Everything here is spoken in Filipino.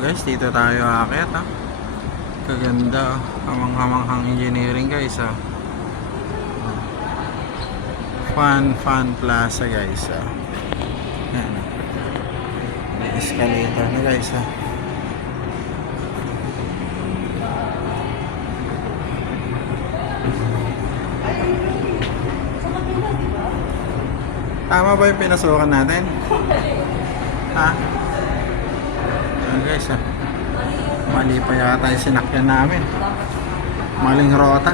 Guys, dito tayo aakyat ha. Kaganda, hamang-hamanghang engineering guys ha. Fun Plaza guys ha. Yan. May escalator na guys ha. Tama ba yung pinasukan natin? Ha? Ayan guys ha. Mali pa yata yung sinakyan namin. Maling rota.